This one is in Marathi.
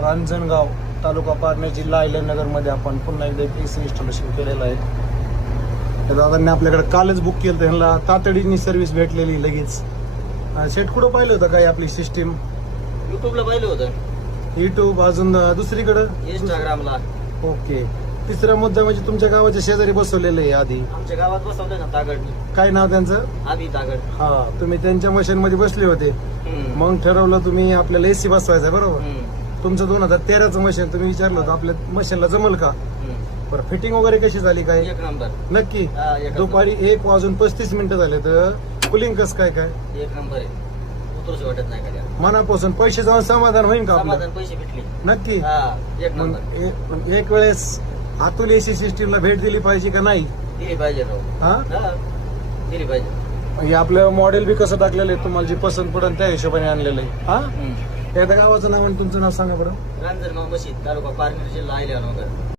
रांजणगाव तालुका पारनेर जिल्हा अहिल्यानगर मध्ये आपण पुन्हा एकदा एसी इन्स्टॉलेशन केलेलं आहे. तर दादांनी आपल्याकडे कालच बुक केलं, त्यांना तातडीने सर्व्हिस भेटलेली लगेच. सेट कुठं पाहिलं होतं काय आपली सिस्टीम? युट्यूबला पाहिलं होतं. युट्यूब, अजून दुसरीकडं इंस्टाग्रामला. ओके. तिसरा मुद्दा म्हणजे तुमच्या गावाच्या शेजारी बसवलेलं आहे आधी. आमच्या गावात बसवलं ना तागडनी. काय नाव त्यांचं? आधी तागड. हा, तुम्ही त्यांच्या मशीन मध्ये बसले होते. मग ठरवलं तुम्ही आपल्याला एसी बसवायचं, बरोबर? तुमचं 2013चं मशीन, तुम्ही विचारलं होतं आपल्या मशीनला जमल का? बरं, फिटिंग वगैरे कशी झाली काय? एक नंबर. नक्की. हा, एक दुपारी 1:35 झाले, तर कुलिंग कसं काय काय? एक नंबर आहे. उतरूच वाटत नाही का? मनापासून पैसे जाऊन समाधान होईल का आपलं? समाधान, पैसे भेटले. नक्की. हा, एक मग नंबर. एक वेळेस अतुल एसी सिस्टीमला भेट दिली पाहिजे का नाही? दिली पाहिजे राव. हा, हा, दिली पाहिजे. हे आपलं मॉडेल बी कसं टाकलेलं आहे, तुम्हाला जे पसंत पडेल त्या हिशोबाने आणलेलं आहे. हा, एकदा गावाचं नाव आणि तुमचं नाव सांगा बरं. रांजणगाव मशीद, तालुका पारनेर, जिल्हा अहिल्यानगर.